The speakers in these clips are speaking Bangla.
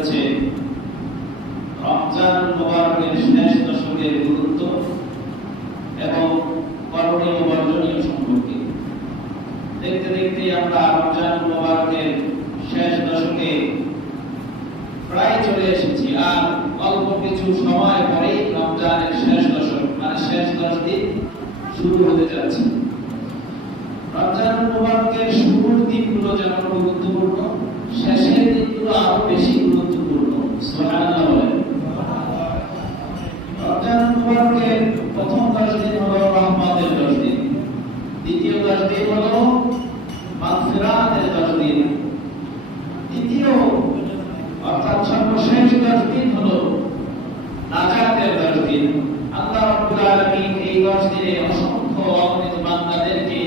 হয়েছে রমজান মুবারকের শেষ দশকের গুরুত্ব এবং করণীয় বর্জনীয় সম্পর্কে। দেখতে দেখতে আমরা রমজান মুবারকের শেষ দশকে প্রায় চলে এসেছি, আর অল্প কিছু সময় পরেই রমজানের শেষ দশক মানে শেষ 10 দিন শুরু হতে যাচ্ছে। রমজান মুবারকের শুরুর দিনগুলো যেমন গুরুত্বপূর্ণ, শেষের দিনগুলো আরো বেশি গুরুত্বপূর্ণ। সুবহানাল্লাহ বলেন। রমজান মুবারকের প্রথম 10 দিন হলো রহমতের 10 দিন, দ্বিতীয় 10 দিন হলো মাগফিরাতের 10 দিন, তৃতীয় অর্থাৎ সর্বশেষ 10 দিন হলো নাজাতের 10 দিন। আল্লাহ রাব্বুল আলামিন এই 10 দিনে অসংখ্য অগণিত বান্দাদেরকে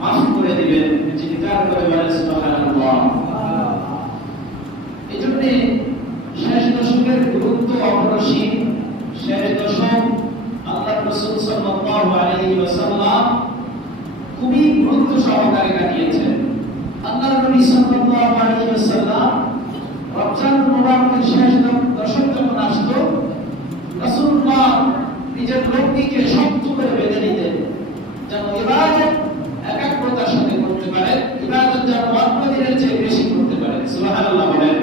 মাফ করে দিবেন। চিৎকার করে বলেন সুবহানাল্লাহ। এজন্য শেষ দশকের গুরুত্ব অপরিসীম। শেষ দশক আল্লাহ রাসূল সাল্লাল্লাহু আলাইহি ওয়াসাল্লাম খুবই গুরুত্ব সহকারে কাটিয়েছেন। আল্লাহ নবী সাল্লাল্লাহু আলাইহি ওয়াসাল্লাম রমজান মুবারকের শেষ দশক যখন আসতো, রাসূলুল্লাহ নিজের লঙ্গিকে শক্ত করে বেঁধে নিতেন যেন ইবাদত একাগ্রতার সাথে করতে পারেন, ইবাদত যেন অন্য দিনের চেয়ে বেশি করতে পারেন। সুবহানাল্লাহ বলেন।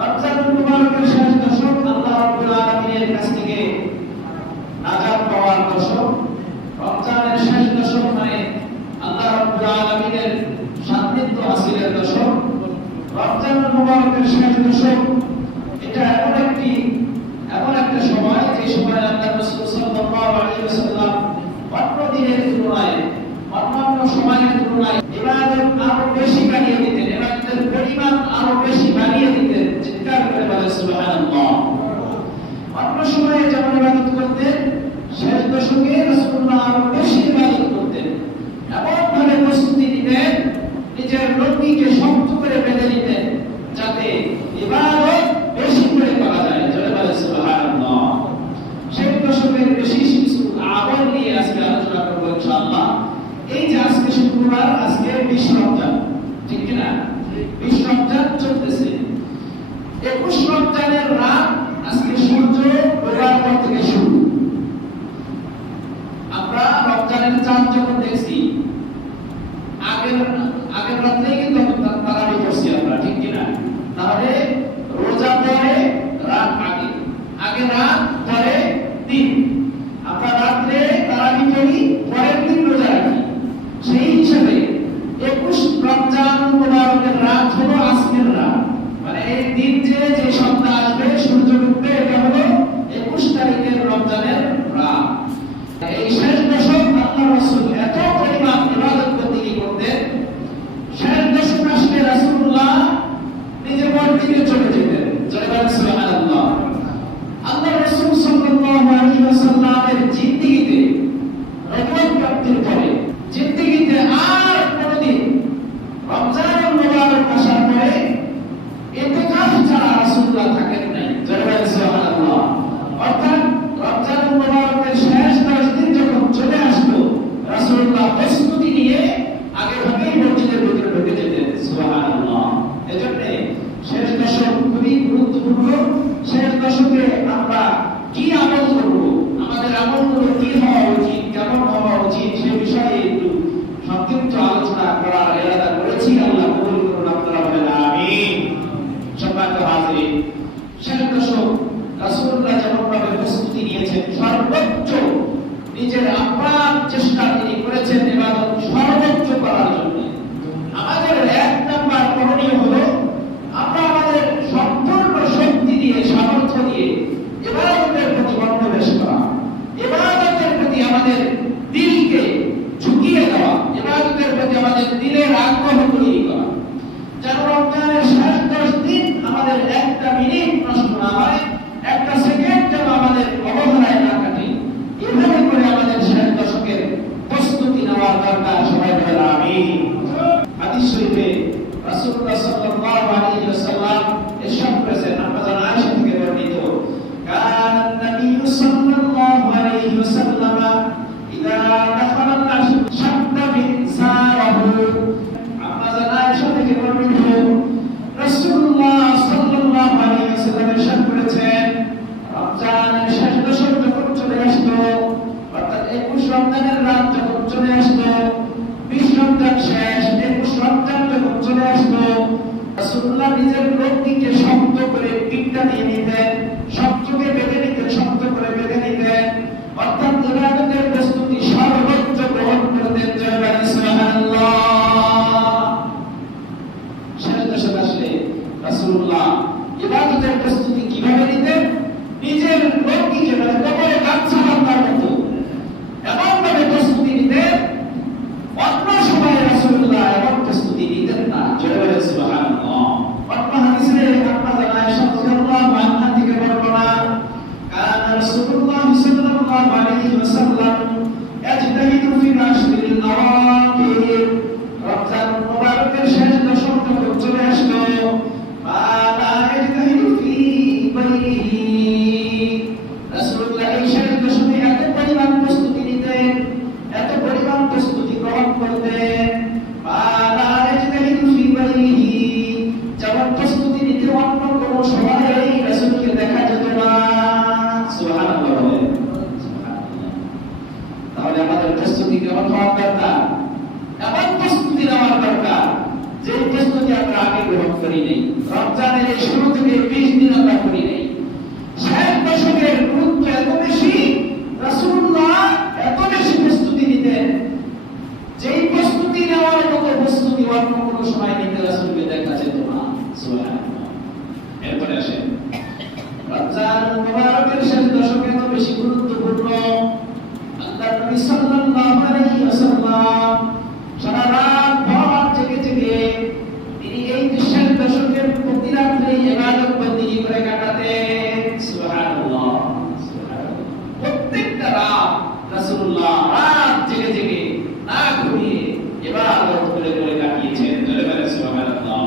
রমজান মুবারকের শেষ দশক আল্লাহ রাব্বুল আলামিনের কাছ থেকে নাজাত পাওয়ার দশক। রমজানের শেষ দশক মানে আল্লাহ রাব্বুল আলামিনের সান্নিধ্য হাসিলের দশক। রমজান মুবারকের শেষ দশক এটা এমন একটা সময়, যে সময় আল্লাহ রাসূল সাল্লাল্লাহু আলাইহি ওয়াসাল্লাম অন্য দিনের তুলনায়, অন্যান্য সময়ের তুলনায় ইবাদত আরো বেশি বাড়িয়ে দিতেন, ইবাদতের পরিমাণ আরো বেশি বাড়িয়ে দিতেন। চিৎকার করে বলেন সুবহানাল্লাহ। অন্য সময়ে যেমন ইবাদত করতেন, শেষ দশকে রাসূলুল্লাহ আরো বেশি ইবাদত করতেন। এমন ভাবে প্রস্তুতি নিতেন, নিজের লঙ্গিকে শক্ত করে বেঁধে নিতেন যাতে ইবাদত বেশি করে করা যায়। জোরে বলেন সুবহানাল্লাহ। শেষ দশকের বেশি কিছু আমল নিয়ে আজকে আলোচনা করব ইনশাআল্লাহ। এই যে আজকে শুক্রবার, আজকে 20 রমজান, ঠিক কি না? 20 রমজান চলতেছে। 21 রমজানের রাত আজকে সূর্য ডোবার পর থেকে শুরু। আমরা রমজানের চাঁদ যখন দেখছি, আগের রাতেই কিন্তু তারাবি করছি আমরা, ঠিক কি না? তাহলে রোজা পরে রাত আগে রাত পরে দিন। আমরা রাত্রে তারাবি করি, পরের দিন রোজা রাখি। সেই হিসাবে 21 রমজান মুবারকের রাত হলো আজকের রাত, মানে এই দিন যে সন্ধ্যা আসবে, সূর্য ডুববে, এটা হলো 21 তারিখের রমজানের রাত। এই শেষ দশক আল্লাহ রাসূল এত পরিমাণ ইবাদত বন্দেগী করতেন, শেষ দশক আসলে রাসূলুল্লাহ নিজের বাড়িতে চলে যেতেন। জয় বলেন সুবহানাল্লাহ। আল্লাহ রাসূল সাল্লাল্লাহু আলাইহি ওয়াসাল্লামের জিন্দেগিতে নবুয়ত প্রাপ্তির পরে জিন্দেগিতে আর কোনোদিন রমজান মুবারক আসার পরে ইতিকাফ ছাড়া রাসূলুল্লাহ থাকেন নাই। জয় বলেন সুবহানাল্লাহ। অর্থাৎ রমজান মুবারকের শেষ 10 দিন যখন চলে আসলো, রাসূলুল্লাহ প্রস্তুতি নিয়ে আগে ভাগেই মসজিদের ভিতরে ঢুকে যেতেন। সুবহানাল্লাহ। এজন্য শেষ দশক খুবই গুরুত্বপূর্ণ। শেষ দশকে আমরা কি আমল করব, আমাদের আমলগুলো কি হওয়া উচিত, কেমন হওয়া উচিত, সে বিষয়ে একটু সংক্ষিপ্ত আলোচনা করার ইরাদা করেছি। আল্লাহ কবুল করুন। আপনারা বলেন আমিন। সম্মানিত হাজিরিন, শেষ দশক রাসূলুল্লাহ যেমনভাবে প্রস্তুতি নিয়েছেন, সর্বোচ্চ নিজের আপ্রাণ চেষ্টা তিনি করেছেন ইবাদত সর্বোচ্চ করার জন্য। আমাদের এক নাম্বার করণীয় হলো আমরা আমাদের সম্পূর্ণ শক্তি দিয়ে, সামর্থ্য দিয়ে ইবাদতের প্রতি মনোনিবেশ করা, ইবাদতের প্রতি আমাদের দিলকে ঝুঁকিয়ে দেওয়া, ইবাদতের প্রতি আমাদের দিলের আগ্রহ তৈরি করা, যেন রমজানের শেষ 10 দিন আমাদের একটা মিনিট নষ্ট না হয়, একটা সেকেন্ড যেন আমাদের অবহেলায় না কাটে। এভাবে করে আমাদের শেষ দশকের প্রস্তুতি নেওয়া রাসূলুল্লাহ নিজের লোকটিকে শক্ত করে টিপটা দিয়ে নিতেন, শক্তকে বেঁধে নিতেন, শক্ত করে বেঁধে নিতেন, অর্থাৎ ইবাদতের প্রস্তুতি সর্বোচ্চ গ্রহণ করতেন। জয় বলেন সুবহানাল্লাহ। শেষ দশক আসলে রাসূলুল্লাহ ইবাদতের প্রস্তুতি কিভাবে নিতেন? নিজের লোকটিকে মানে কবরে গামছা বাঁধার মতো এমন ভাবে প্রস্তুতি নিতেন, অন্য সময় রাসূলুল্লাহ এমন প্রস্তুতি নিতেন না। জয় বলেন সুবহানাল্লাহ। অন্য হাদিসে আপনারা জানেন আয়েশা রাদিয়াল্লাহু আনহা থেকে বর্ণনা, কানা রাসূলুল্লাহ সাল্লাল্লাহু আলাইহি ওয়াসাল্লাম ইয়াজতাহিদু ফি আশরিল আওয়াখির। রমজান মুবারকের শেষ দশক যখন চলে আসলো, মালা ইয়াজতাহিদু ফি বাইরিহি, রাসূলুল্লাহ এই শেষ দশকে এত পরিমাণ প্রস্তুতি নিতেন, এত পরিমাণ প্রস্তুতি গ্রহণ করতেন, মালা ইয়াজতাহিদু ফি বাইরিহি, যেমন প্রস্তুতি নিতে অন্য কোনো সময় রাসূলকে দেখা যেত না। সুবহানাল্লাহ বলেন। তাহলে আমাদের প্রস্তুতি কেমন হওয়া দরকার? এমন প্রস্তুতি নেওয়ার দরকার যে প্রস্তুতি আমরা আগে গ্রহণ করি নাই। রমজানের এই শুরু থেকে 20 দিন আমরা করি নাই। শেষ দশকের গুরুত্ব এত বেশি, রাসূলুল্লাহ এত বেশি প্রস্তুতি নিতেন, যেই প্রস্তুতি নেওয়ার মতো প্রস্তুতি অন্য কোনো সময় নিতে রাসূলকে দেখা যেত না। সুবহানাল্লাহ। এরপরে আসেন রমজান মুবারকের শেষ দশকে এত বেশি গুরুত্বপূর্ণ, আল্লাহর নবী সাল্লাল্লাহু আলাইহি ওয়াসাল্লাম সারা রাত ভর জেগে জেগে তিনি এই শেষ দশকের প্রতি রাত্রে ইবাদত বন্দেগী করে কাটাতেন। সুবহানাল্লাহ, সুবহানাল্লাহ। প্রত্যেকটা রাত রাসূলুল্লাহ রাত জেগে জেগে না ঘুমিয়ে ইবাদত করে করে কাটিয়েছেন। জয় বলেন সুবহানাল্লাহ।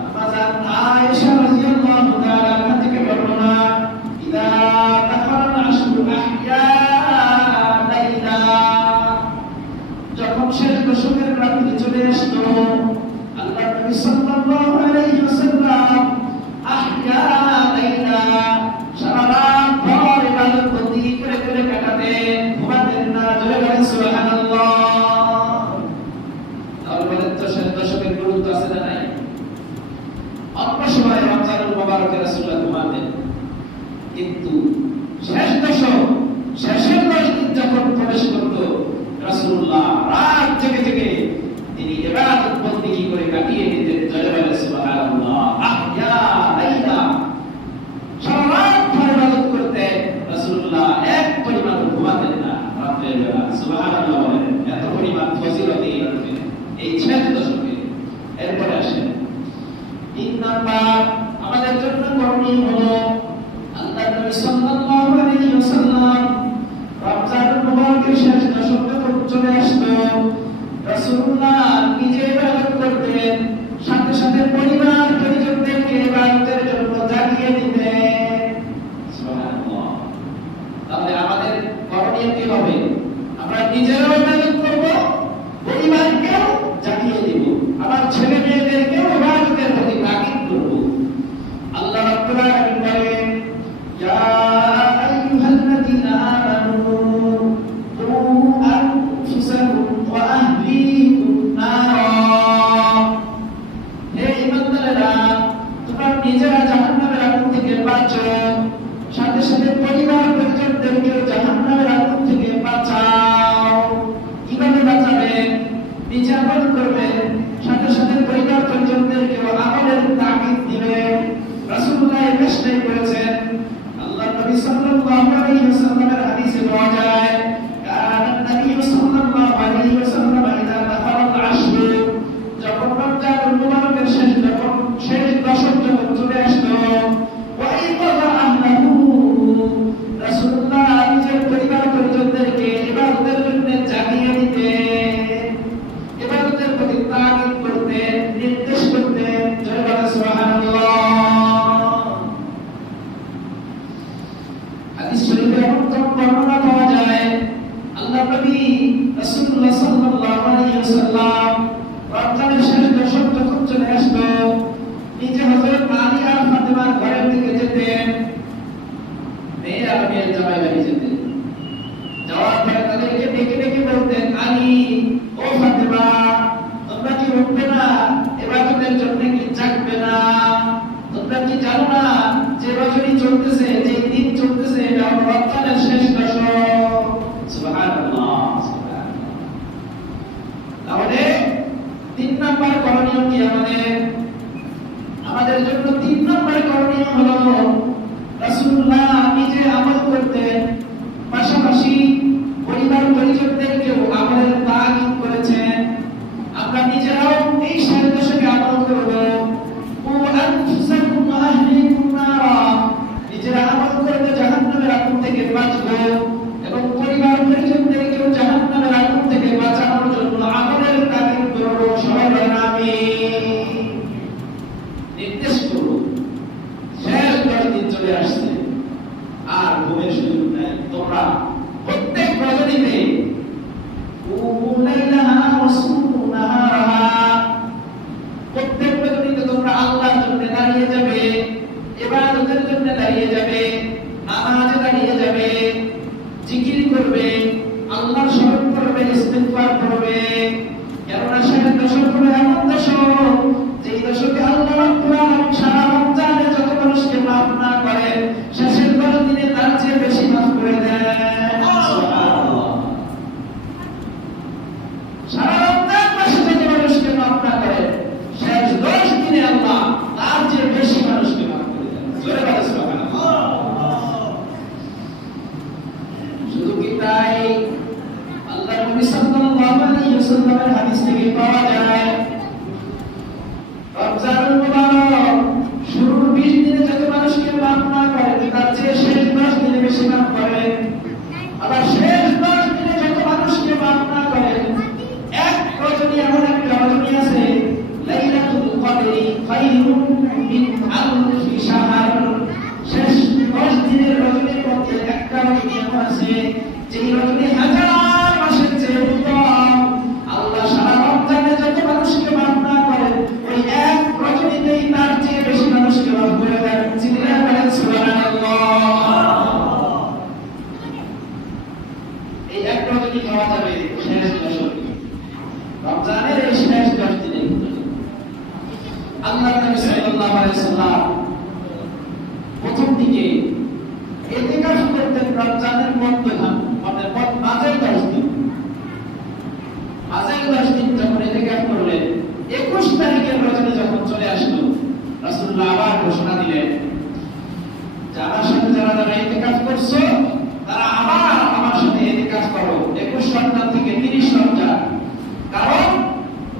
আম্মাজান আয়েশা রাদিয়াল্লাহু তাআলা আনহা থেকে বর্ণনা, ইদা দাখালাল আশরু আহইয়া লাইলা, যখন শেষ দশকের রাত্রি চলে আসলো, আল্লাহর নবী সাল্লাল্লাহু আলাইহি ওয়াসাল্লাম আহইয়া লাইলা, সারা রাত ভর ইবাদত বন্দেগী করে করে কাটাতেন, ঘুমাতেন না। জয় বলেন সুবহানাল্লাহ। তাহলে বলেন তো শেষ দশকের গুরুত্ব আছে না নাই? অন্য সময় রমজানুল মুবারকে রাসূলুল্লাহ ঘুমাতেন, কিন্তু শেষ দশক শেষের 10 দিন যখন প্রবেশ করত, রাসূলুল্লাহ রাত জেগে জেগে তিনি ইবাদত বন্দেগী করে কাটিয়ে দিতেন। জয় বলেন সুবহানাল্লাহ। আহইয়া লাইলা, সারা রাত ভর ইবাদত করতেন রাসূলুল্লাহ, এক পরিমাণ ঘুমাতেন না রাতের বেলা। সুবহানাল্লাহ বলেন। এত পরিমাণ ফজিলত এই শেষ দশকে। এরপরে আসেন 3 নাম্বার আমাদের জন্য করণীয় হলো, আল্লাহর নবী সাল্লাল্লাহু আলাইহি ওয়াসাল্লাম রমজানুল মুবারকের শেষ দশক যখন চলে আসলো, রাসূলুল্লাহ নিজে ইবাদত করতেন, সাথে সাথে পরিবার পরিজনদেরকে ইবাদতের জন্য জাগিয়ে দিতেন। সুবহানাল্লাহ। তাহলে আমাদের করণীয় কি হবে? আমরা নিজেরাও ইবাদত করব, পরিবারকেও জাগিয়ে দিব, আমার ছেলে মেয়েদেরকেও ইবাদতের প্রতি তাগিদ করব। আল্লাহ রাব্বুল আলামিন বলেন, ইয়া আইয়ুহাল্লাযীনা আমানু কু আনফুসাকুম ওয়া আহলিকুম নারা, হে ঈমানদারেরা, তোমরা নিজেরা জাহান্নামের আগুন থেকে বাঁচো, সাথে সাথে পরিবার পরিজনদেরকেও জাহান্নামের আগুন থেকে বাঁচাও। কিভাবে বাঁচাবেন? নিজে আমল করবেন, সাথে সাথে পরিবার পরিজনদেরকেও আমলের তাগিদ দিবেন। রাসূলুল্লাহ এই প্রশ্নই করেছেন। আল্লাহর নবী সাল্লাল্লাহু আলাইহি ওয়াসাল্লামের হাদিসে পাওয়া যায়, কানা নবী সাল্লাল্লাহু আলাইহি ওয়াসাল্লাম ইদা দাখালাল আশরু, যখন রমজানুল মুবারকের শেষ দশক যখন চলে আসলো, ওয়া ইকাযা আহলাহু, রাসূলুল্লাহ নিজের পরিবার পরিজনদেরকে ইবাদতের জন্য জাগিয়ে দিতেন, ইবাদতের প্রতি তাগিদ করতেন, নির্দেশ করতেন। জয় বলেন সুবহানাল্লাহ। হাদিস শরীফে বর্ণনা পাওয়া যায়, আল্লাহর নবী রাসূলুল্লাহ সাল্লাল্লাহু আলাইহি ওয়াসাল্লাম রমজানের শেষ দশক যখন চলে আসলো, নিজে হযরত আলী আর ফাতেমার ঘরের দিকে যেতেন, মেয়ে আর মেয়ের জামাই বাড়ি যেতেন। যাওয়ার পরে তাদেরকে ডেকে ডেকে বলতেন, আলী ও ফাতেমা, তোমরা কি উঠবে না? ইবাদতের জন্য কি রজনী চলতেছে, যে দিন চলতেছে, এটা হলো রমজানের শেষ দশক। সুবহানাল্লাহ, সুবহানাল্লাহ। তাহলে 3 নাম্বার করণীয় কি আমাদের জন্য? 3 নাম্বার করণীয় হলো রাসূলুল্লাহ নিজে আমল করতেন, পাশাপাশি পরিবার পরিজনদেরকেও আমলের তাগিদ করেছেন। আমরা নিজেরাও এই শেষ দশকে আমল করব। নিজেরা আমল করবে জাহান্নামের আগুন থেকে বাঁচবো, এবং পরিবার পরিজনদেরকেও জাহান্নামের আগুন থেকে বাঁচানোর জন্য আমলের তাগিদ করব। সবাই বলেন আমিন। নির্দেশ করব। শেষ 10 দিন চলে আসছে, আর ঘুমের সুযোগ নাই। তোমরা প্রত্যেক রজনীতে প্রত্যেক রজনীতে তোমরা আল্লাহর জন্য দাঁড়িয়ে যাবে, ইবাদতের জন্য দাঁড়িয়ে যাবে, নামাজে দাঁড়িয়ে যাবে, জিকির করবে, আল্লাহর স্মরণ করবে, ইস্তিগফার করবে। কেননা শেষ দশক হলো এমন দশক, যেই দশকে আল্লাহ রাব্বুল আলামিন সারা রমজানে যত মানুষকে মাফ না করেন, শেষের 10 দিনে তার চেয়ে বেশি মাফ করে দেন। সুবহানাল্লাহ। সারা রমজান মাসে যত মানুষকে মাফ না করেন, শেষ 10 দিনে আল্লাহ তার চেয়ে বেশি মানুষকে মাফ করে দেন। জোরে বলেন সুবহানাল্লাহ। শুধু কি তাই? আল্লাহর নবী সাল্লাল্লাহু আলাইহি ওয়াসাল্লামের হাদিস থেকে পাওয়া যায়, রমজানুল মুবারক শুরুর 20 দিনে যত মানুষকে মাফ না করেন, তার চেয়ে শেষ 10 দিনে বেশি মাফ করেন। আবার শেষ 10 দিনে যত মানুষকে মাফ না করেন, এক রজনী এমন একটা রজনী আছে, লাইলাতুল কদরি খায়রুম মিন আলফি শাহর। শেষ 10 দিনের রজনীর মধ্যে একটা রজনী এমন আছে, যেই রজনী হাজার মাসের চেয়ে উত্তম। আল্লাহ সারা রমজানে যত মানুষকে মাফ না করেন, ওই এক রজনীতেই তার চেয়ে বেশি মানুষকে মাফ করে দেন। চিল্লায়া বলেন সুবহানাল্লাহ। এই এক রজনী পাওয়া যাবে শেষ দশকে, রমজানের এই শেষ 10 দিনে। আল্লাহর নবী সাল্লাল্লাহু আলাইহি ওয়াসাল্লাম প্রথম দিকে ইতিকাফ করতেন রমজানের মধ্যখান, মানে মাঝের 10 দিন। মাঝের 10 দিন যখন ইতিকাফ করলেন, 21 তারিখের রজনী যখন চলে আসলো, রাসূলুল্লাহ আবার ঘোষণা দিলেন যে আমার সাথে যারা যারা ইতিকাফ করছো, তারা আবার আমার সাথে ইতিকাফ করো 21 রমজান থেকে 30 রমজান। কারণ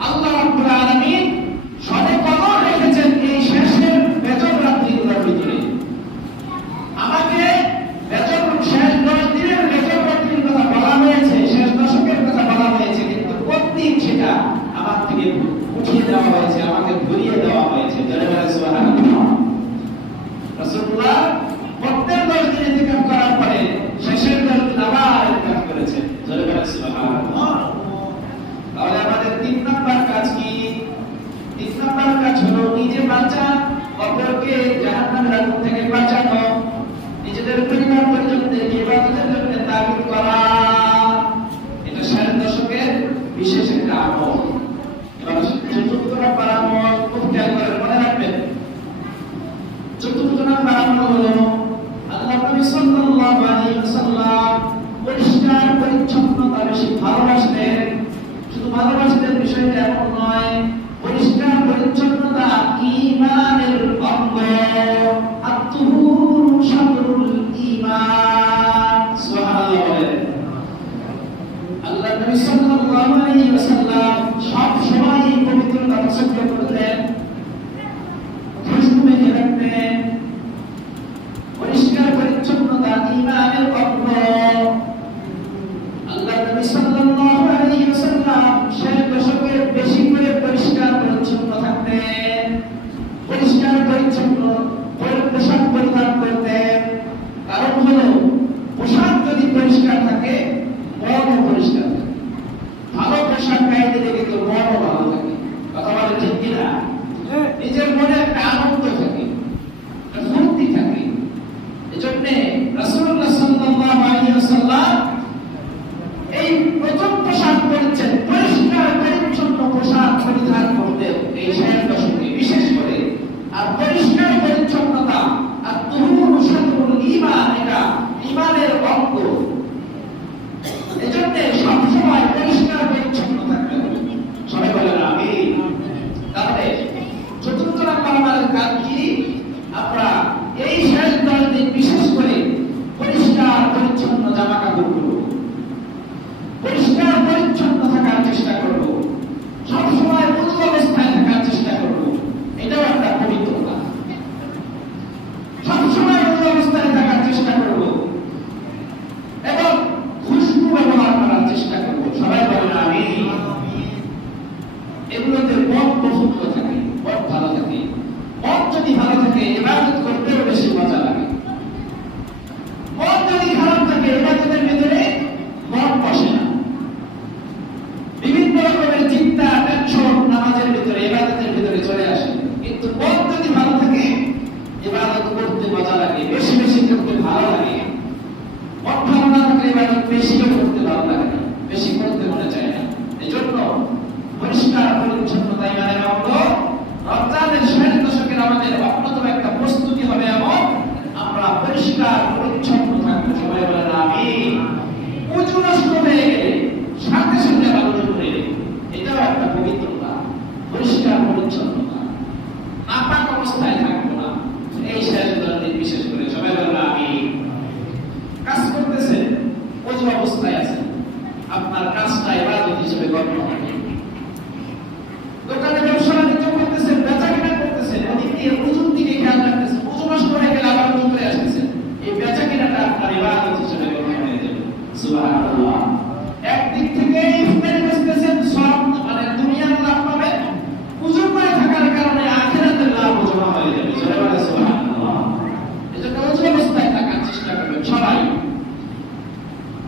আল্লাহ রাব্বুল আলামিন শবে কদর রেখেছেন এই শেষের বেজর রাত্রিগুলোর ভিতরে। আমাকে বেজর শেষ 10 দিনের বেজর রাত্রির কথা বলা হয়েছে, শেষ দশকের কথা বলা হয়েছে, কিন্তু প্রত্যেক সেটা আমার থেকে উঠিয়ে দেওয়া হয়েছে, আমাকে ঘুরিয়ে দেওয়া হয়েছে। জোরে বলেন সুবহানাল্লাহ। রাসূলুল্লাহ প্রত্যেক 10 দিন ইতিকাফ করার পরে শেষের 10 দিন আবার ইতিকাফ করেছেন। জোরে বলেন সুবহানাল্লাহ। তাহলে আমাদের 3 নাম্বার কাজ কি? 3 নাম্বার কাজ হলো নিজে বাঁচা, অপরকে জাহান্নামের আগুন থেকে বাঁচানো, নিজেদের পরিবার পরিজনদেরকে ইবাদতের জন্য তাগিদ করা। এটা শেষ দশকের বিশেষ একটা আমল। এবার 4th নাম্বার আমল খুব খেয়াল করে মনে রাখবেন। 4th নাম্বার আমল হলো আল্লাহর নবী সাল্লাল্লাহু আলাইহি ওয়াসাল্লাম পরিষ্কার পরিচ্ছন্নতা বেশি ভালোবাসতেন। শুধু ভালোবাসতেন বিষয়টা এমন নয়, পরিষ্কার পরিচ্ছন্নতা ঈমানের অঙ্গ। আত-তুহুর শাতরুল ঈমান। সুবহানাল্লাহ। আল্লাহর নবী সাল্লাল্লাহু আলাইহি ওয়াসাল্লাম সব সময় পবিত্রতা পছন্দ করতেন, খুশবু মেখে রাখতেন। পরিষ্কার পরিচ্ছন্নতা ঈমানের অঙ্গ। আল্লাহর নবী সাল্লাল্লাহু আলাইহি ওয়াসাল্লাম শেষ দশকে বেশি করে পরিষ্কার পরিচ্ছন্ন থাকতেন, পরিষ্কার পরিচ্ছন্ন পোশাক পরিধান করতেন। কারণ হলো পোশাক যদি পরিষ্কার থাকে, মনও পরিষ্কার থাকে। ভালো পোশাক গায়ে দিলে কিন্তু মনও ভালো থাকে। কথা বলে ঠিক কিনা? নিজের মনে একটা আনন্দ থাকে, একটা ফুর্তি থাকে। এজন্য রাসূলুল্লাহ সাল্লাল্লাহু আলাইহি ওয়াসাল্লাম এই প্রথম পোশাক পরিচ্ছেদ পরিষ্কার পরিচ্ছন্ন পোশাক পরিধান করতেন এই শেষ দশকে বিশেষ করে। আর পরিষ্কার পরিচ্ছন্নতা আর তুহুর ঈমানের অঙ্গ। এজন্য সবসময় পরিষ্কার পরিচ্ছন্ন থাকতে হবে। সবাই বলেন আমিন। তাহলে চতুর্থ নাম্বার আমাদের কাজ কি? আমরা এই শেষ 10 দিন বিশেষ করে পরিষ্কার পরিচ্ছন্ন জামা কাপড় পরব, পরিষ্কার পরিচ্ছন্ন থাকার চেষ্টা করব, সবসময় উজু অবস্থায় থাকার চেষ্টা করব। এটাও একটা পবিত্রতা। সবসময় উজু অবস্থায় থাকার চেষ্টা করব এবং খুশবু ব্যবহার করার চেষ্টা করব। সবাই বলেন আমিন। এগুলোতে মন প্রফুল্ল থাকে, মন ভালো থাকে। মন যদি ভালো থাকে ইবাদত করতেও বেশি মজা লাগে। মন যদি খারাপ থাকে ইবাদতের ভিতরে মন বসে না। বিভিন্ন রকমের চিন্তা, টেনশন নামাজের ভিতরে, ইবাদতের ভিতরে চলে আসে। কিন্তু মন যদি ভালো থাকে ইবাদত করতে মজা লাগে, বেশি বেশি করতে ভালো লাগে। মন ভালো না থাকলে ইবাদত বেশিও করতে ভালো লাগে না, বেশি করতে মনে চায় না। এজন্য পরিষ্কার পরিচ্ছন্নতা ইমানের অঙ্গ। রমজানের শেষ দশকের আমাদের অন্যতম একটা প্রস্তুতি হবে এমন আমরা পরিষ্কার পরিচ্ছন্ন থাকবো। সবাই বলেন আমিন। উজু নষ্ট হয়ে গেলে সাথে সাথে আবার উজু করে নেব। এটাও একটা পবিত্রতা, পরিষ্কার পরিচ্ছন্নতা। নাপাক অবস্থায় থাকবো না এই শেষ 10 দিন বিশেষ করে। সবাই বলেন আমিন। কাজ করতেছেন, উজু অবস্থায় আছেন, আপনার কাজটা ইবাদত হিসেবে গণ্য হবে। দোকানে ব্যবসা বাণিজ্য করতেছেন, বেচা কেনা করতেছেন, ওদিক দিয়ে উজুর দিকে খেয়াল রাখতেছেন, উজু নষ্ট হয়ে গেলে আবার উজু করে আসতেছেন, এই বেচা কেনাটা আপনার ইবাদত হিসেবে গণ্য হয়ে যাবে। সুবহানাল্লাহ। একদিক থেকে ইফতারি করতেছেন, সব মানে দুনিয়ার লাভ পাবেন, উজু করে থাকার কারণে আখিরাতের লাভ জমা হয়ে যাবে। সুবহানাল্লাহ। এজন্য উজু অবস্থায় থাকার চেষ্টা করবেন সবাই।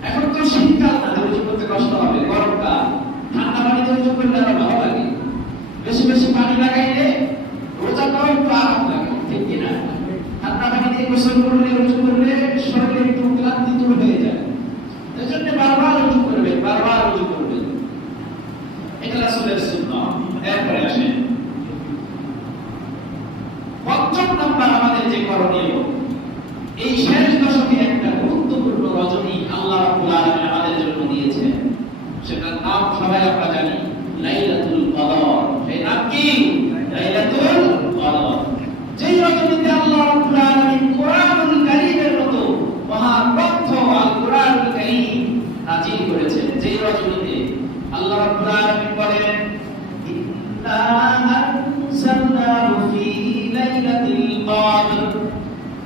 এখন তো শীতকাল না, উজু করতে কষ্ট হবে, গরমকাল। ঠান্ডা পানিতে উজু করলে আরো ভালো লাগে। বেশি বেশি পানি লাগাইলে রোজাটাও একটু আরাম লাগে, ঠিক কিনা? ঠান্ডা পানি দিয়ে গোসল করলে, উজু করলে শরীরে একটু ক্লান্তি দূর হয়ে যায়। এই জন্য বারবার উজু করবেন, বারবার উজু করবেন। এটা রাসূলের সুন্নাহ। এরপরে আসেন পঞ্চম নাম্বার আমাদের যে করণীয়, এই শেষ দশকে একটা গুরুত্বপূর্ণ রজনী আল্লাহ রাব্বুল আলামিন আমাদের জন্য দিয়েছেন। সেটার নাম সবাই আমরা জানি, লাইলাতুল কদর। সেই নাম কি? লাইলাতুল কদর। যেই রজনীতে আল্লাহ রাব্বুল আলামিন কোরআনুল কারীমের মতো মহাগ্রন্থ আল কোরআনুল কারীম নাযিল করেছেন, যেই রজনীতে আল্লাহ রাব্বুল আলামিন বলেন, ইন্না আনজালনাহু ফি লাইলাতিল কদর।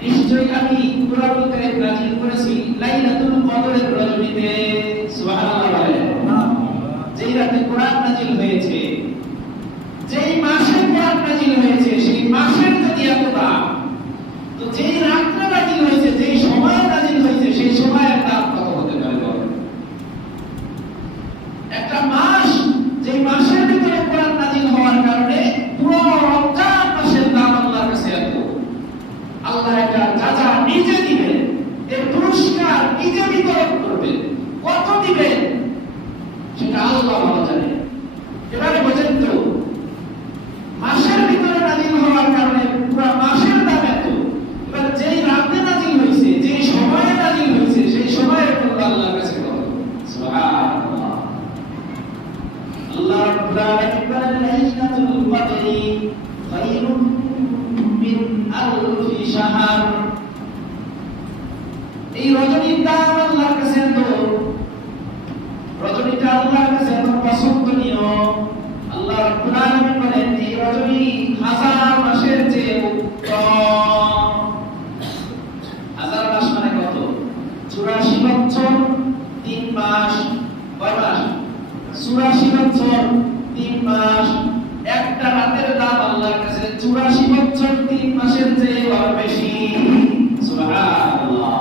নিশ্চয়ই আমি কোরআনুল কারীম নাযিল করেছি লাইলাতুল কদরের রজনীতে। সুবহানাল্লাহ। যেই রাতে কোরআন নাযিল হয়েছে, যেই মাসে কোরআন নাযিল হয়েছে, সেই মাসের যদি এত দাম, তো যেই রাতে নাযিল হয়েছে, যেই সময়ে নাযিল হয়েছে, সেই সময়ের দাম কত হতে পারে? একটা মাস, যেই মাসের ভিতরে কোরআন নাযিল হওয়ার কারণে পুরো রমজান মাসের দাম আল্লাহর কাছে এত। আল্লাহ এটা যা নিজে দিবেন, এর পুরস্কার নিজে বিতরণ করবেন। কত দিবেন সেটা আল্লাহ ভালো জানে। এবারে বোঝেন তো, মাসের ভিতরে নাযিল হওয়ার কারণে পুরো মাসের দাম এত। এবার যেই রাতে নাযিল হয়েছে, যেই সময়ে নাযিল হয়েছে, সেই সময়ের মূল্য আল্লাহর কাছে কত? সুবহানাল্লাহ। আল্লাহ রাব্বুল আলামিন বলেন, লাইলাতুল কদরি খায়রুম মিন আলফি শাহর। এই রজনীর দাম আল্লাহর কাছে এত, রজনীটা আল্লাহর কাছে এত পছন্দনীয়। আল্লাহ রাব্বুল আলামিন বলেন, এই রজনী 1000 মাসের চেয়ে উত্তম। 1000 মাস মানে কত? 84 বছর 3 মাস। কয় মাস? 84 বছর 3 মাস। একটা রাতের দাম আল্লাহর কাছে 84 বছর 3 মাসের চেয়ে আরো বেশি। সুবহানাল্লাহ।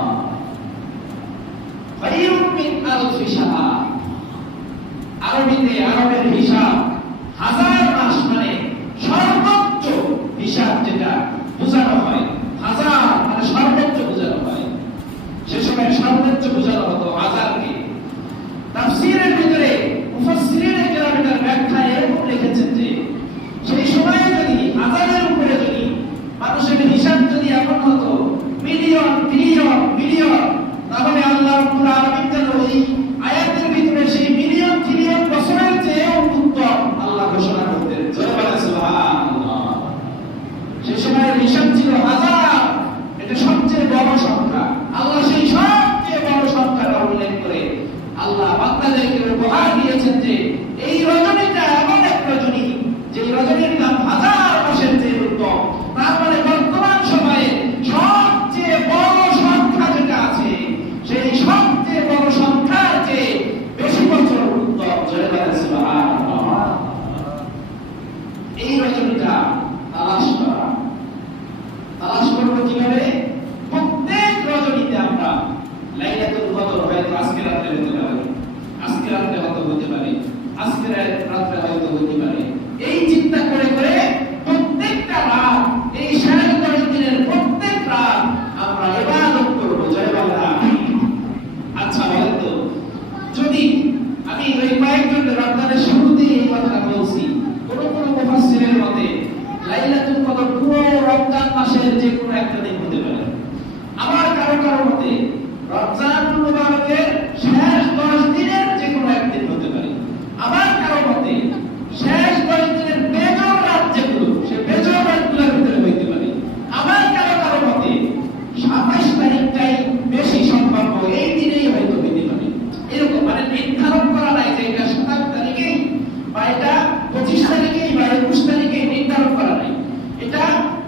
খায়রুম মিন আলফি শাহর। আরবিতে, আরবের হিসাব 1000 মাস মানে সর্বোচ্চ হিসাব যেটা বোঝানো হয়। 1000 মানে সর্বোচ্চ বোঝানো হয়। সে সময় সর্বোচ্চ বোঝানো হতো 1000কে। তাফসীরের ভিতরে মুফাসসিরিনে কেরাম এর ব্যাখ্যায় এরকম লিখেছেন যে সেই সময়ে যদি 1000-এর উপরে যদি মানুষের হিসাব যদি এমন হতো, মিলিয়ন বিলিয়ন বিলিয়ন যে কোনো একটা দিন হতে পারে। আবার কারো কারো মতে রমজানুল মুবারকের শেষ 10 দিনের যে কোনো একদিন হতে পারে। আবার কারো মতে শেষ 10 দিনের বেজোড় রাত যেগুলো সে বেজোড় রাতগুলোর ভিতরে হইতে পারে। আবার কারো কারো মতে 27 তারিখটাই বেশি সম্ভাব্য, এই দিনেই হয়তো হইতে পারে। এরকম মানে নির্ধারণ করা নাই যে এটা 27 তারিখেই বা এটা 25 তারিখেই বা 21 তারিখেই নির্ধারণ করা নাই। এটা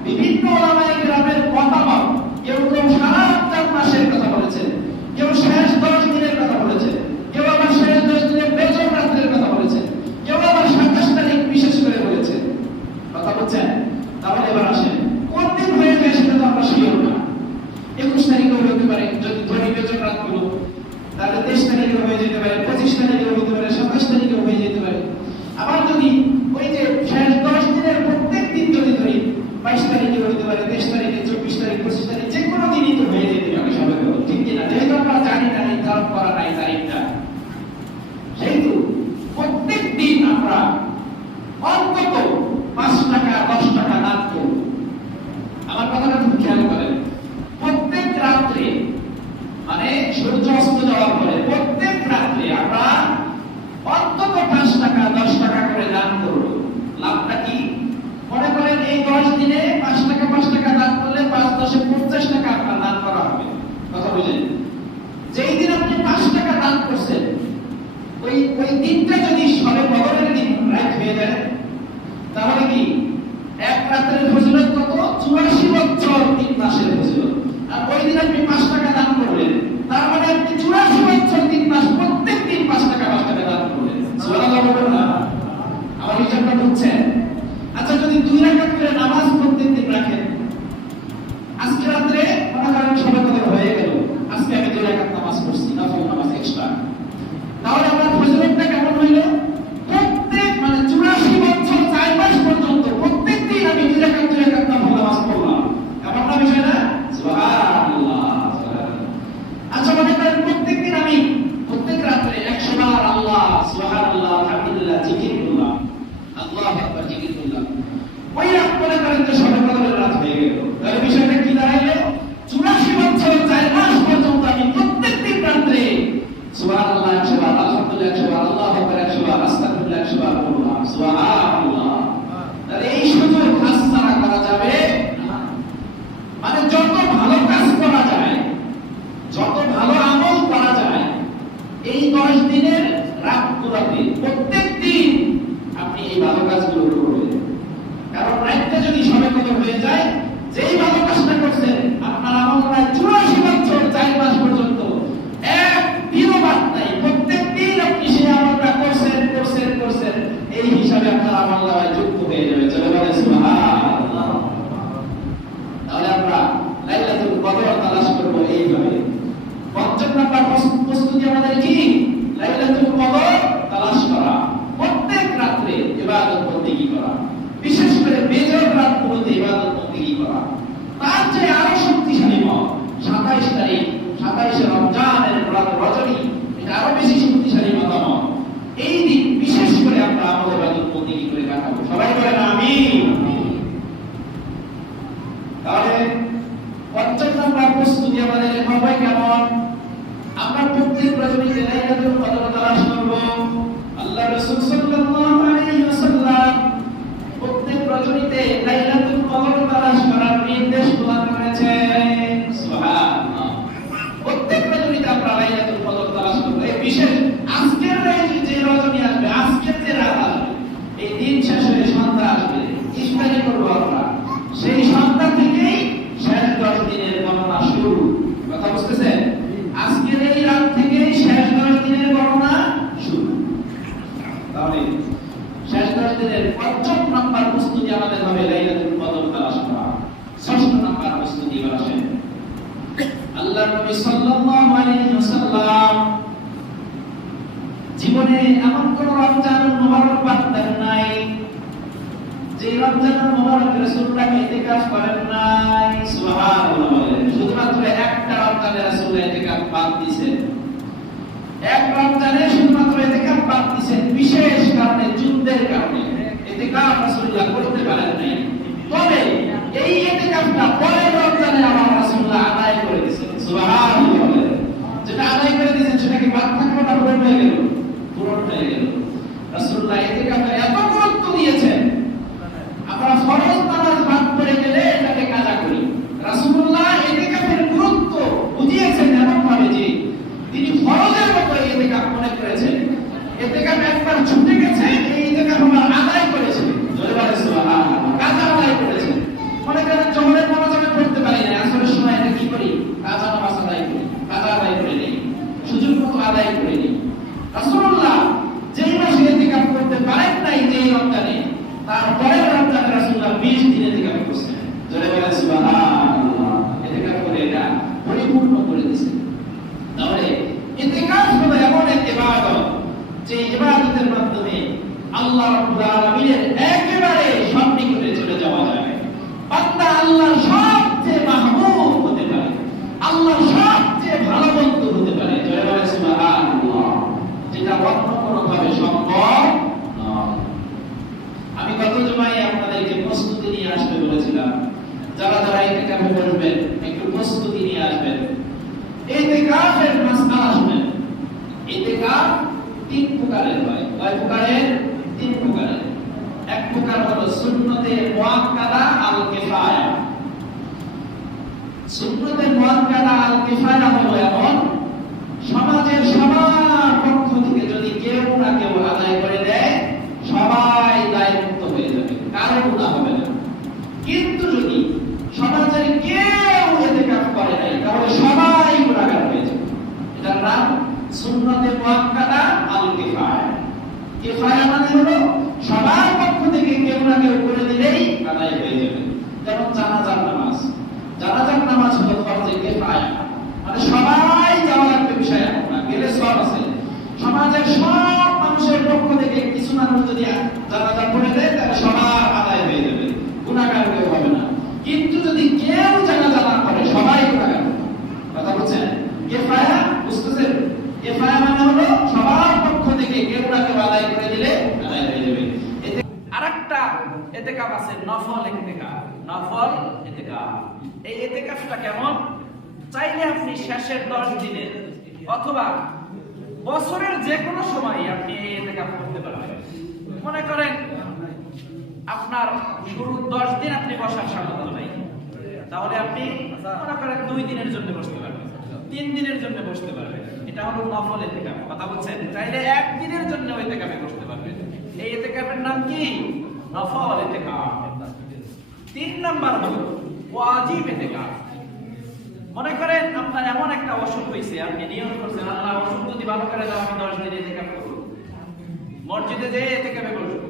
বিভিন্ন ওলামায়ে কেরামের মতামত। কেউ কেউ সারা রমজান মাসের কথা বলেছে, কেউ শেষ 10 দিনের কথা বলেছে, কেউ আবার শেষ 10 দিনের বেজোড় রাতের কথা বলেছে, কেউ আবার 27 তারিখ বিশেষ করে বলেছে। কথা বলছেন? তাহলে এবার আসেন কোন দিন হয়ে যায় সেটা তো আমরা শিওর না। 21 তারিখেও হতে পারে যদি ধরি বেজোড় রাতগুলো, তাহলে 23 তারিখেও হয়ে যেতে পারে, 25 তারিখেও হতে পারে, 27 তারিখেও হয়ে যেতে পারে। আবার যদি ওই যে শেষ 10 দিনের প্রত্যেক দিন যদি ধরি 22 তারিখে হতে পারে, 23 তারিখে, 24 তারিখ, 25 তারিখ, যে কোনো দিনই তো হয়ে যেতে পারে সবাই, ঠিক কিনা? যেহেতু আমরা জানি না, নির্ধারণ করা নাই তারিখটা, সেহেতু প্রত্যেক দিন আমরা অন্তত 5 টাকা 10 টাকা দান করব। আমার কথাটা খুব খেয়াল করেন। প্রত্যেক রাত্রে মানে সূর্য অস্ত যাওয়ার পরে প্রত্যেক রাত্রে আমরা অন্তত 5 টাকা 10 টাকা করে দান করব। লাভটা কি? মনে করেন এই 10 দিনে 5 টাকা দান করলে 5 10 50 টাকা আপনার দান করা হবে। কথা বুঝলেন? যেই দিন আপনি 5 টাকা দান করছেন ওই দিনটা যদি সবে বদরের দিন রাত হয়ে যায়, তাহলে কি এক রাতের ফজিলত কত? 84 বছর 3 মাসের ফজিলত। আর ওই দিন আপনি 5 টাকা দান করলেন, তার মানে আপনি 84 বছর 3 মাস প্রত্যেক দিন 5 টাকা দান করলেন। সুবহানাল্লাহ বলুন না? আমার হিসাবটা বুঝছেন? আচ্ছা, যদি 2 রাকাত করে নামাজ প্রত্যেক দিন রাখেন, আজকে রাতে মনে করেন সবে কদর হয়ে গেল, আজকে আমি 2 রাকাত নামাজ পড়ছি, নফল নামাজ এক্সট্রা, তাহলে আমার ফজিলতটা কেমন হইল? প্রত্যেক মানে 84 বছর 4 মাস পর্যন্ত প্রত্যেক দিন আমি 2 রাকাত নফল নামাজ পড়লাম। কেমন না বিষয়টা? সুবহানাল্লাহ। আচ্ছা, মনে করেন প্রত্যেক দিন আমি প্রত্যেক রাতে 100 বার আল্লাহ সুবহানাল্লাহ আলহামদুলিল্লাহ জিকির করলাম, আল্লাহু আকবার জিকির করলাম, ওই রাত মনে করেন যে সবে কদরের রাত হয়ে গেল। তাহলে বিষয়টা কি দাঁড়াইলো? 84 বছর 4 মাস পর্যন্ত আমি প্রত্যেক দিন রাতে সুবহানাল্লাহ 100 বার, আলহামদুলিল্লাহ 100 বার, আল্লাহু আকবার 100 বার, আস্তাগফিরুল্লাহ 100 বার বললাম। সুবহানাল্লাহ। তাহলে এই সুযোগ হাতছাড়া করা যাবে না। মানে যত ভালো কাজ করা যায়, যত ভালো আমল করা যায়, এই 10 দিনের রাতগুলোতে প্রত্যেক দিন আপনি এই ভালো কাজগুলো করবেন। কারণ রাতটা যদি সবে কদর হয়ে যায়, যেই ভালো কাজটা করছেন আপনার আমল প্রায় 84 বছর 4 মাস পর্যন্ত এক দিনও বাদ নাই। প্রত্যেক দিন আপনি সেই আমলটা করছেন, এই হিসাবে আপনার আমল নামায় যুক্ত হয়ে যাবে। চলে বলেন সুবহানাল্লাহ। তাহলে আমরা লাইলাতুল কদর তালাশ করব এইভাবে। ৫ম নাম্বার প্রস্তুতি আমাদের কি? লাইলাতুল কদর তালাশ করা, প্রত্যেক রাতে ইবাদত বন্দেগী করা, বিশেষ করে বেজোড় রাতগুলোতে ইবাদত বন্দেগী করা। তার যে আরো শক্তিশালী মত 27 তারিখ, 27 রমজানের রাত রজনী, এটা আরো বেশি শক্তিশালী মতামত। এই দিন বিশেষ করে আমরা আমল ইবাদত বন্দেগী করে কাটাবো। সবাই বলেন আমিন। তাহলে ৫ম নাম্বার প্রস্তুতি আমাদের হবে কেমন? আমরা প্রত্যেক রজনীতে লাইলাতুল কদর তালাশ করব। আল্লাহ রাসূল সাল্লাল্লাহু আলাইহি ওয়াসাল্লাম প্রত্যেক রজনীতে লাইলাতুল কদর তালাশ করার নির্দেশ প্রদান করেছেন। সুবহানাল্লাহ। প্রত্যেক রজনীতে আমরা লাইলাতুল কদর তালাশ করব। এই বিশেষ আজকের যে রজনী আসবে, আজকের যে রাত আসবে, এই দিন শেষ হয়ে সন্ধ্যা আসবে, ইফতারি করব আমরা, সেই সন্ধ্যা থেকেই শেষ 10 দিনের গণনা শুরু। কথা বুঝতেছেন? আজকের এই রাত থেকেই শেষ 10 দিনের গণনা শুরু। তাহলে শেষ 10 দিনের ৫ম নাম্বার প্রস্তুতি আমাদের হবে লাইলাতুল কদর তালাশ করা। ৬ষ্ঠ নাম্বার প্রস্তুতি আসে আল্লাহ নবী সাল্লাল্লাহু আলাইহি ওয়াসাল্লাম জীবনে এমন কোন রমজানুল মুবারক বাদ দেন নাই যে রমজানুল মুবারক রাসূলুল্লাহ ইতিকাফ করেন নাই। সুবহানাল্লাহ। শুধুমাত্র একটা রমজানে রাসূল ইতিকাফ বাদ দিয়েছেন, এক রমজানে শুধুমাত্র ইতিকাফ বাদ দিয়েছেন বিশেষ কারণে, যুদ্ধের কারণে ইতিকাফ রাসূলুল্লাহ করতে পারেন নাই। তবে এই ইতিকাফটা পরের রাসূলুল্লাহ ইতিকাফের এত গুরুত্ব দিয়েছেন। আমরা ফরজ নামাজ বাদ পড়ে গেলে এটাকে কাজা করি। রাসূলুল্লাহ ইতিকাফের গুরুত্ব বুঝিয়েছেন এমন ভাবে যে তিনি ফরজের মতো ইতিকাফ মনে করেছেন। ইতিকাফ একবার ছুটে গেছে, এই ইতিকাফ আমরা আদায় করেছি। জোরে বলে সুবহানাল্লাহ। কাজা আদায় করেছে। মনে করেন জোহরের নামাজ আমি পড়তে পারি না, আসরের সময় এটা কি করি? কাজা নামাজ আদায় করি, কাজা আদায় করে নেই, সুযোগ মতো আদায় করে নেই। রাসূলুল্লাহ যেই মাসে ইতিকাফ করতে পারেন নাই, যেই রমজানে, তারপরের রমজানে রাসূলুল্লাহ 20 দিন ইতিকাফ করছেন। জোরে বলে সুবহানাল্লাহ। ইতিকাফ করে এটা পরিপূর্ণ করে দিয়েছেন। তাহলে ইতিকাফ হলো এমন এক ইবাদত, যে ইবাদতের মাধ্যমে আল্লাহ রাব্বুল আলামিনের একেবারে সন্নিকটে চলে যাওয়া যায়। বান্দা আল্লাহর সবচেয়ে মাহবুব হতে পারে, আল্লাহর সবচেয়ে ভালো বন্ধু হতে পারে। জয় বলে সুবহানাল্লাহ। যেটা অন্য কোনো ভাবে সম্ভব নয়। আমি গত জুমায় আপনাদেরকে প্রস্তুতি নিয়ে আসতে বলেছিলাম, যারা যারা ইতিকাফে বসবেন একটু প্রস্তুতি নিয়ে আসবেন। ইতিকাফের মাসআলা শুনেন। ইতিকাফ 3 প্রকারের হয়। কয় প্রকারের? 3 প্রকারের। এক প্রকার হলো সুন্নতে মুআক্কাদা আল কিফায়া। সুন্নতে মুআক্কাদা আল কিফায়া হলো এমন, সমাজের সবার পক্ষ থেকে যদি কেউ না কেউ আদায় করে দেয়, সবাই দায়মুক্ত হয়ে যাবে, কারো গুনাহ হবে না। কিন্তু যদি সমাজের কেউ ইতিকাফ করে নাই, তাহলে সবাই গুনাহগার হয়ে যাবে। এটার নাম সুন্নতে মুআক্কাদা আল কিফায়া। কিফায়া মানে হলো সবার পক্ষ থেকে কেউ না কেউ করে দিলেই আদায় হয়ে যাবে। যেমন জানাজার নামাজ। জানাজার নামাজ হলো ফরজে কিফায়া, মানে সবাই যাওয়া লাগবে, বিষয় এমন না, গেলে সব আছে। সমাজের সব মানুষের পক্ষ থেকে কিছু মানুষ যদি জানাজা করে দেয়, তাহলে সবার আদায় হয়ে যাবে, গুনাহগার কেউ হবে না। কিন্তু যদি কেউ জানাজা না করে, সবাই গুনাহগার হবে। কথা বলছেন? কিফায়া বুঝতেছেন? কিফায়া মানে হলো সবার পক্ষ থেকে কেউ না কেউ আদায় করে দিলে আদায় হয়ে যাবে। এতে আরেকটা ইতিকাফ আছে, নফল ইতিকাফ। নফল ইতিকাফ, এই ইতিকাফটা কেমন? চাইলে আপনি শেষের 10 দিনে অথবা বছরের যে কোনো সময় আপনি এই ইতিকাফ করতে পারবেন। মনে করেন আপনার শুরুর 10 দিন আপনি বসার সামর্থ্য নাই, তাহলে আপনি মনে করেন 2 দিনের জন্য বসতে পারবেন, 3 দিনের জন্য বসতে পারবেন। এটা হলো নফল ইতিকাফ। কথা বলছেন? চাইলে 1 দিনের জন্য ইতিকাফে বসতে পারবেন। এই ইতিকাফের নাম কি? নফল ইতিকাফ। 3 নাম্বার হলো ওয়াজিব ইতিকাফ। মনে করেন আপনার এমন একটা অসুখ হয়েছে, আপনি নিয়ত করছেন আল্লাহ অসুখ যদি ভালো করে দাও, আমি 10 দিন ইতিকাফ করব, মসজিদে যেয়ে ইতিকাফে বসব।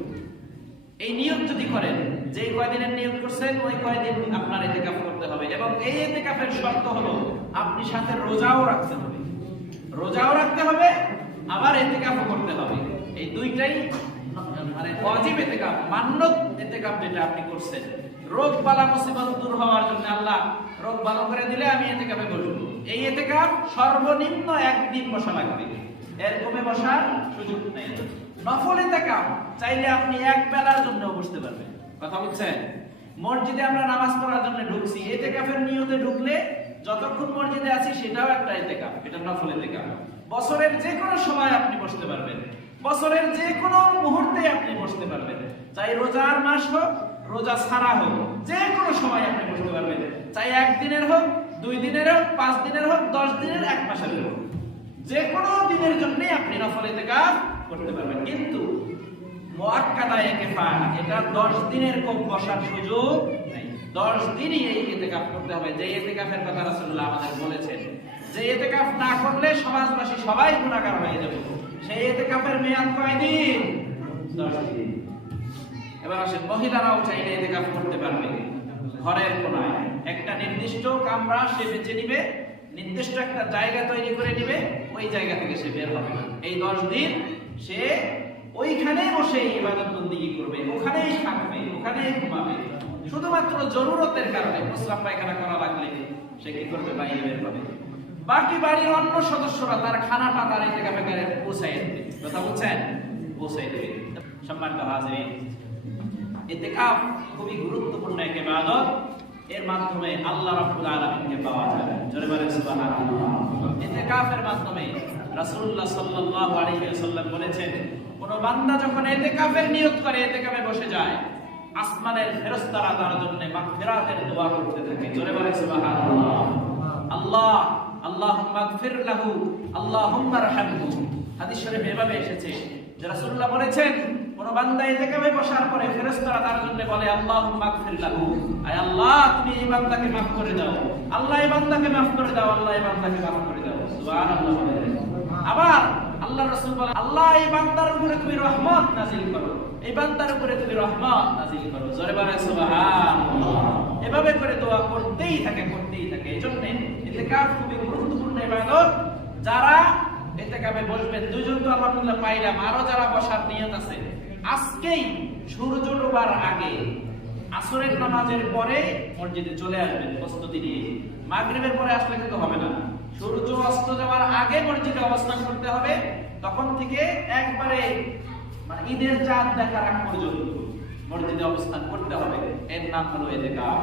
এই নিয়ত যদি করেন, যে কয়দিনের নিয়ত করছেন ওই কয়দিন আপনার ইতিকাফ করতে হবে। এবং এই ইতিকাফের শর্ত হলো আপনি সাথে রোজাও রাখতে হবে, রোজাও রাখতে হবে, আবার ইতিকাফও করতে হবে। এই দুইটাই মানে ওয়াজিব ইতিকাফ, মান্নত ইতিকাফ যেটা আপনি করছেন। রোগ বালা মুসিবত দূর হওয়ার জন্য আল্লাহ রোগ ভালো করে দিলে আমি ইতিকাফে বসবো, এই ইতিকাফ সর্বনিম্ন 1 দিন বসা লাগবে, এর কমে বসার সুযোগ নেই। নফল ইতিকাফ চাইলে আপনি এক বেলার জন্য বসতে পারবেন। কথা বুঝছেন? মসজিদে আমরা নামাজ পড়ার জন্য ঢুকছি, ইতিকাফের নিয়তে ঢুকলে যতক্ষণ মসজিদে আছি সেটাও একটা ইতিকাফ, এটা নফল ইতিকাফ। বছরের যে কোনো সময় আপনি বসতে পারবেন, বছরের যে কোনো মুহূর্তে আপনি বসতে পারবেন। চাই রোজার মাস হোক, রোজা ছাড়া হোক, যে কোনো সময় আপনি বসতে পারবেন। চাই 1 দিনের হোক, 2 দিনের হোক, 5 দিনের হোক, 10 দিনের, 1 মাসের হোক, যে কোনো দিনের জন্য আপনি নফল ইতিকাফ করতে পারবেন। কিন্তু মুআক্কাদা কিফায়া, এটা 10 দিনের কম বসার সুযোগ নেই। 10 দিনই এই ইতিকাফ করতে হবে, যে ইতিকাফের কথা রাসূলুল্লাহ আমাদের বলেছেন। যে ইতিকাফ না করলে সমাজবাসী সবাই গুনাহগার হয়ে যাবে। সেই ইতিকাফের মেয়াদ কয়দিন? 10 দিন। এবার আসেন, মহিলারাও চাইলে ইতিকাফ করতে পারবে। ঘরের কোনায় একটা নির্দিষ্ট কামরা সে বেছে নিবে, নির্দিষ্ট একটা জায়গা তৈরি করে নিবে, ওই জায়গা থেকে সে বের হবে না। এই 10 দিন সে ওইখানে বসে ইবাদত বন্দেগী করবে, ওখানেই থাকবে, ওখানেই ঘুমাবে। শুধুমাত্র জরুরতের কারণে প্রস্রাব পায়খানা করা লাগলে সে কি করবে? বাইরে বের হবে। বাকি বাড়ির অন্য সদস্যরা তার খানাটা তার ইতিকাফে পৌঁছায় দেবে। কথা বলছেন? পৌঁছায় দেবে। সম্মানিত হাজিরিন, ইতিকাফ খুবই গুরুত্বপূর্ণ এক ইবাদত। এর মাধ্যমে আল্লাহ রাব্বুল আলামিনকে পাওয়া যাবে। জোরে বলেন সুবহানাল্লাহ। ইতিকাফের মাধ্যমে রাসূলুল্লাহ সাল্লাল্লাহু আলাইহি ওয়াসাল্লাম বলেছেন, কোন বান্দা যখন ইতিকাফের নিয়ত করে ইতিকাফে বসে যায়, আসমানের ফেরেশতারা তার জন্য মাগফিরাতের দোয়া করতে থাকে। জোরে বলে সুবহানাল্লাহ। আল্লাহ আল্লাহুম্মা গফির লাহু আল্লাহুম্মা আরহামহু। হাদিস শরীফে এভাবে এসেছে যে রাসূলুল্লাহ বলেছেন, কোন বান্দা ইতিকাফে বসার পরে ফেরেশতারা তার জন্য বলে আল্লাহুম্মা গফির লাহু, আয় আল্লাহ তুমি এই বান্দাকে maaf করে দাও, আল্লাহ এই বান্দাকে maaf করে দাও, আল্লাহ এই বান্দাকে maaf করে দাও। সুবহানাল্লাহ। আবার আল্লাহ রাসূল বলেন, আল্লাহ এই বান্দার উপরে তুমি রহমত নাযিল করো, এই বান্দার উপরে তুমি রহমত নাযিল করো। জোরে বলে সুবহানাল্লাহ। এভাবে করে দোয়া করতেই থাকে। এইজন্য ইতিকাফ খুবই গুরুত্বপূর্ণ ইবাদত। যারা ইতিকাফে বসবেন, দুইজন তো আলহামদুলিল্লাহ পাইলাম, আরো যারা বসার নিয়ত আছে, আজকেই সূর্য ডোবার আগে আসরের নামাজের পরে মসজিদে চলে আসবেন প্রস্তুতি নিয়ে। মাগরিবের পরে আসলে কিন্তু হবে না, সূর্য অস্ত যাওয়ার আগে মসজিদে অবস্থান করতে হবে। তখন থেকে একবারে মানে ঈদের চাঁদ দেখার আগ পর্যন্ত মসজিদে অবস্থান করতে হবে। এর নাম হলো ইতিকাফ।